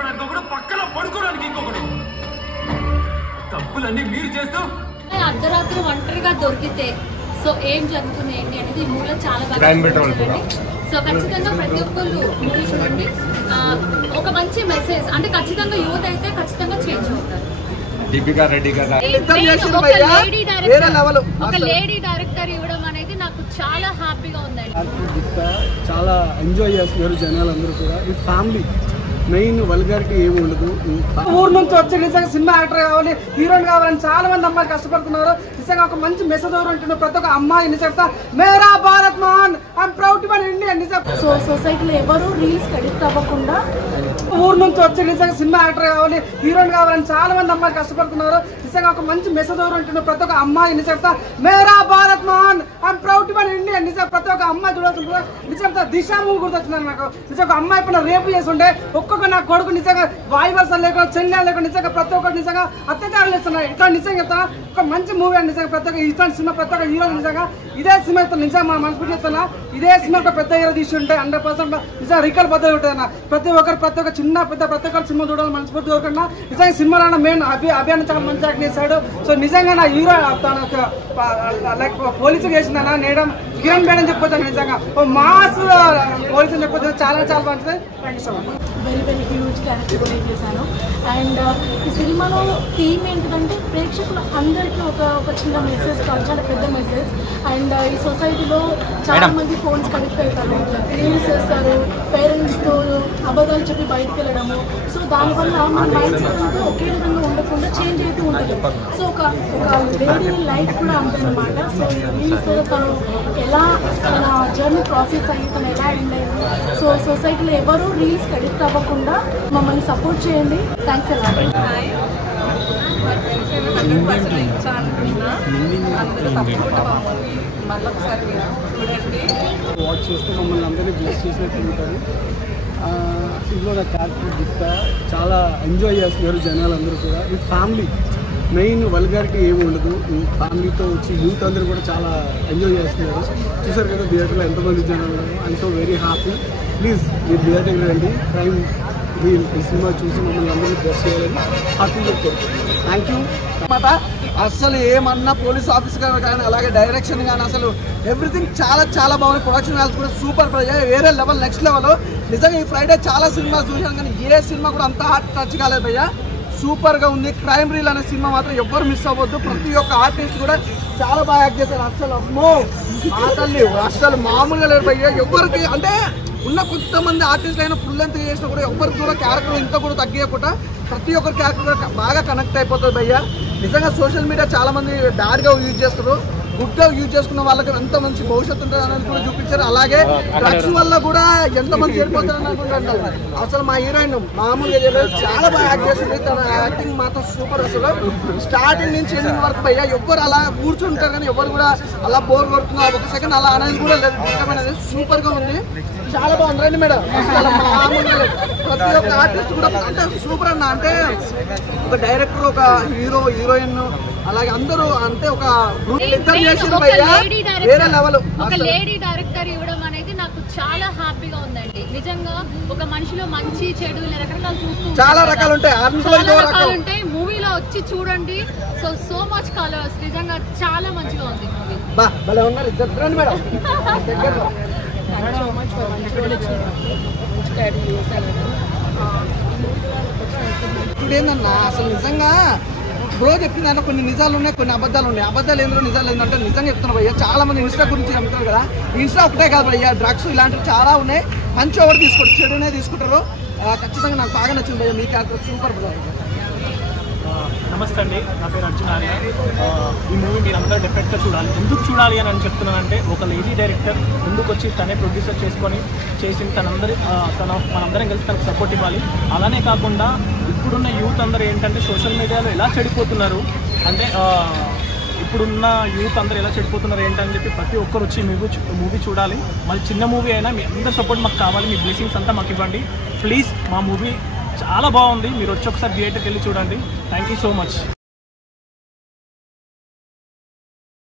చేసుకోవడానికి ఒకడు, పక్కన పడుకోవడానికి ఇంకొకడు. తప్పులన్నీ మీరు చేస్తూ అర్ధరాత్రి ఒంటరిగా దొరికితే సో ఏం జరుగుతుంది ఏంటి అనేది ఈ మూవీలో చాలా బాగా చూపించారండి. సో ఖచ్చితంగా ప్రతి ఒక్కళ్ళు మూవీ చూడండి. ఒక మంచి మెసేజ్ అంటే ఖచ్చితంగా యూత్ అయితే ఖచ్చితంగా చేంజ్ అవుతారు. ఒక లేడీ డైరెక్టర్ ఇవ్వడం అనేది నాకు చాలా హ్యాపీగా ఉందండి. చాలా ఎంజాయ్ చేస్తున్నారు జనాలందరూ కూడా. విత్ ఫ్యామిలీ మెయిన్ వల్గారిటీ ఏమి ఉండదు. ఊరు నుంచి వచ్చి నిజంగా సినిమా యాక్టర్ కావాలి, హీరోయిన్ కావాలని చాలా మంది అమ్మాయిలు కష్టపడుతున్నారు. నిజంగా ఒక మంచి మెసేజ్ ఎవరు ఉంటున్నారు ప్రతి ఒక్క అమ్మాయి నిజంగా మేరా భారత్ మాన్ I am proud to be Indian. So సొసైటీలో ఎవరు రీల్స్ అడిక్ట్ అవ్వకుండా ఊరు నుంచి వచ్చి నిజంగా సినిమా యాక్టర్ కావాలి, హీరోయిన్ కావాలని చాలా మంది అమ్మాయిలు కష్టపడుతున్నారు. నిజంగా ఒక మంచి మెసేజ్ ఎవరు ఉంటున్నారు ప్రతి ఒక్క అమ్మాయి నిజంగా మేరా భారత్ మాన్ I am proud to be Indian. నిజంగా ప్రతి ఒక్క అమ్మాయి చూడాల్సింది. నిజంగా దిశ మూవీ గుర్తొచ్చింది నాకు. నిజంగా అమ్మాయి పైన రేపు చేస్తుంటే ఒక్కొక్క నా కొడుకు నిజంగా వాయువర్షాలు లేకుండా చెల్లెలు లేకుండా నిజంగా ప్రతి ఒక్కరు నిజంగా అత్యాచారాలు చేస్తున్నారు. ఇట్లా నిజంగా చెప్తాను ఒక మంచి మూవీ అని నిజంగా ప్రతి ఒక్క ఇట్లాంటి సినిమా ప్రతి ఒక్క హీరో నిజంగా ఇదే సినిమా ఇస్తాను. నిజంగా మా మనసు చెప్తున్నా ఇదే సినిమా ఒక పెద్ద హీరో తీసి ఉంటే 100% నిజంగా రికాల్ బద్దలు ఉంటుంది. ప్రతి ఒక్క చిన్న పెద్ద ప్రతి ఒక్కరు సినిమా చూడాలి మనస్ఫూర్తి కోరుకున్నా. నిజంగా సినిమాలో మెయిన్ అభియాన్ చాలా మంచి యాక్ట్ చేశాడు. సో నిజంగా నా హీరో లైక్ పోలీసు చేసిందన్న నేడం కిరణ్ బేడ్ అని చెప్పొచ్చు. నిజంగా ఓ మాస్ పోలీసు అని చెప్పొచ్చు. చాలా చాలా మంచిది. Thank you so much. Very very huge character play చేశాను. అండ్ ఈ సినిమాలో థీమ్ ఏంటిదంటే ప్రేక్షకులు అందరికీ ఒక చిన్న మెసేజ్ కావాలి, చాలా పెద్ద మెసేజ్. అండ్ ఈ సొసైటీలో చాలా మంది ఫోన్స్ కనెక్ట్ అవుతారు, రీల్స్ చేస్తారు, పేరెంట్స్తో అబద్ధాలు చెప్పి బయటకు వెళ్ళడము. సో దానివల్ల మన మైండ్ సెట్ అంతా ఒకే విధంగా ఉండకుండా చేంజ్ అవుతూ ఉంటుంది. సో ఒక లేడీ లైఫ్ కూడా అంతే అనమాట. సో ఈ రీల్స్ తను ఎలా తన జర్నీ ప్రాసెస్ అయ్యి తను ఎలా ఎండ్ అయింది. సో సొసైటీలో ఎవరు రీల్స్ అడిక్ట్ అవ్వకుండా మమ్మల్ని సపోర్ట్ చేయండి. థ్యాంక్స్ ఎలా వాచ్ చేస్తూ మమ్మల్ని అందరినీ బ్లెస్ చేసినట్టు ఉంటారు. ఇందులో నా క్యారెక్టర్ గిఫ్ట్ చాలా ఎంజాయ్ చేస్తున్నారు జనాలందరూ కూడా. విత్ ఫ్యామిలీ మెయిన్ వల్గారిటీ ఏమి ఉండదు. ఫ్యామిలీతో వచ్చి యూత్ అందరూ కూడా చాలా ఎంజాయ్ చేస్తున్నారు. చూసారు కదా థియేటర్లో ఎంతమంది జనాలు ఉన్నారు. I'm so very happy. Please మీరు థియేటర్కి రండి. క్రైమ్ రీల్ ఈ సినిమా చూసి మమ్మల్ని అందరినీ బ్లెస్ చేయాలని హ్యాపీ చెప్తారు. థ్యాంక్ యూ అన్నమాట. అసలు ఏమన్నా పోలీస్ ఆఫీసర్ కానీ అలాగే డైరెక్షన్ కానీ అసలు ఎవ్రీథింగ్ చాలా చాలా బాగుంది. ప్రొడక్షన్ వాల్స్ కూడా సూపర్ వేరే లెవెల్ నెక్స్ట్ లెవెల్. నిజంగా ఈ ఫ్రైడే చాలా సినిమాలు చూశాను కానీ ఏ సినిమా కూడా అంత హార్ట్ టచ్ కాలేదు భయ్యా. సూపర్గా ఉంది. క్రైమ్ రీల్ అనే సినిమా మాత్రం ఎవ్వరు మిస్ అవ్వద్దు. ప్రతి ఒక్క ఆర్టిస్ట్ కూడా చాలా బాగా యాక్ట్ చేశారు. అసలు అమ్మో మాటల్ని అసలు మామూలుగా లేదు భయ్యా. ఎవరికి అంటే ఉన్న కొంతమంది ఆర్టిస్టులు అయినా ఫుల్ ఎంత చేసినా కూడా ఎవరికి కూడా క్యారెక్టర్ ఇంత కూడా తగ్గియకుండా ప్రతి ఒక్కరి క్యారెక్టర్ బాగా కనెక్ట్ అయిపోతుంది భయ్యా. నిజంగా సోషల్ మీడియా చాలా మంది బ్యాడ్గా యూజ్ చేస్తారు. గుడ్గా యూజ్ చేసుకున్న వాళ్ళకి ఎంత మంచి భవిష్యత్తు ఉంటుంది అనేది కూడా చూపించారు. అలాగే డ్రగ్స్ వల్ల కూడా ఎంతమంది చేరిపోతారని అనుకుంటారు. అసలు మా హీరోయిన్ మామూలుగా చేయలేదు, చాలా బాగా యాక్ట్ చేస్తుంది. తన యాక్టింగ్ మాత్రం సూపర్. అసలు స్టార్టింగ్ నుంచి ఎండింగ్ వరకు భయ్యా ఎవ్వరు అలా కూర్చుంటారు కానీ ఎవరు కూడా అలా బోర్ కొడుతున్నారు ఒక సెకండ్ అలా అనేది కూడా లేదు. సూపర్ గా ఉంది. చాలా బాగుంది. రండి మేడం. మామూలుగా ప్రతి ఒక్క ఆర్టిస్ట్ కూడా అంటే సూపర్ అన్న. అంటే ఒక డైరెక్టర్, ఒక హీరో, హీరోయిన్ అలాగే అందరూ అంటే ఒక వేరే లెవెల్. ఒక లేడీ డైరెక్టర్ ఇవ్వడం అనేది నాకు చాలా హ్యాపీగా ఉందండి. నిజంగా ఒక మనిషిలో మంచి చెడు రకరకాలు చూస్తూ చాలా రకాలు ఉంటాయి. మూవీలో వచ్చి చూడండి. సో మచ్ కలర్స్ నిజంగా చాలా మంచిగా ఉంది మూవీ. భలే ఉన్నారు ఇద్దరు. రండి మేడం. ఇప్పుడు ఏందన్నా అసలు నిజంగా బ్రో చెప్పిందన్న కొన్ని నిజాలు ఉన్నాయి, కొన్ని అబద్ధాలు ఉన్నాయి. అబద్ధాలు ఏందో నిజాలు ఏంటంటే నిజంగా చెప్తున్నా భయ్యా. చాలా మంది ఇన్స్టా గురించి చెప్తారు కదా. ఇన్స్టా ఒకటే కాదు భయ్యా, డ్రగ్స్ ఇలాంటివి చాలా ఉన్నాయి. మంచి ఎవరు తీసుకుంటారు, చెడునే తీసుకుంటారు. ఖచ్చితంగా నాకు బాగా నచ్చింది భయ్యా. మీ క్యారెక్టర్ సూపర్ బ్రో. నమస్తే అండి, నా పేరు అర్జున్ ఆర్య. ఈ మూవీ మీరు అందరూ డెఫినెట్గా చూడాలి. ఎందుకు చూడాలి అని చెప్తున్నానంటే ఒక లేడీ డైరెక్టర్ ముందుకు వచ్చి తనే ప్రొడ్యూసర్ చేసుకొని చేసి మనందరం కలిసి తనకు సపోర్ట్ ఇవ్వాలి. అలానే కాకుండా ఇప్పుడున్న యూత్ అందరూ ఏంటంటే సోషల్ మీడియాలో ఎలా చెడిపోతున్నారు అంటే ఇప్పుడున్న యూత్ అందరూ ఎలా చెడిపోతున్నారు ఏంటని చెప్పి ప్రతి ఒక్కరు వచ్చి మూవీ చూడాలి. మళ్ళీ చిన్న మూవీ అయినా మీ అందరి సపోర్ట్ మాకు కావాలి. మీ బ్లెస్సింగ్స్ అంతా మాకు ఇవ్వండి ప్లీజ్. మా మూవీ చాలా బాగుంది. మీరు వచ్చి ఒకసారి థియేటర్కి వెళ్ళి చూడండి. Thank you so much.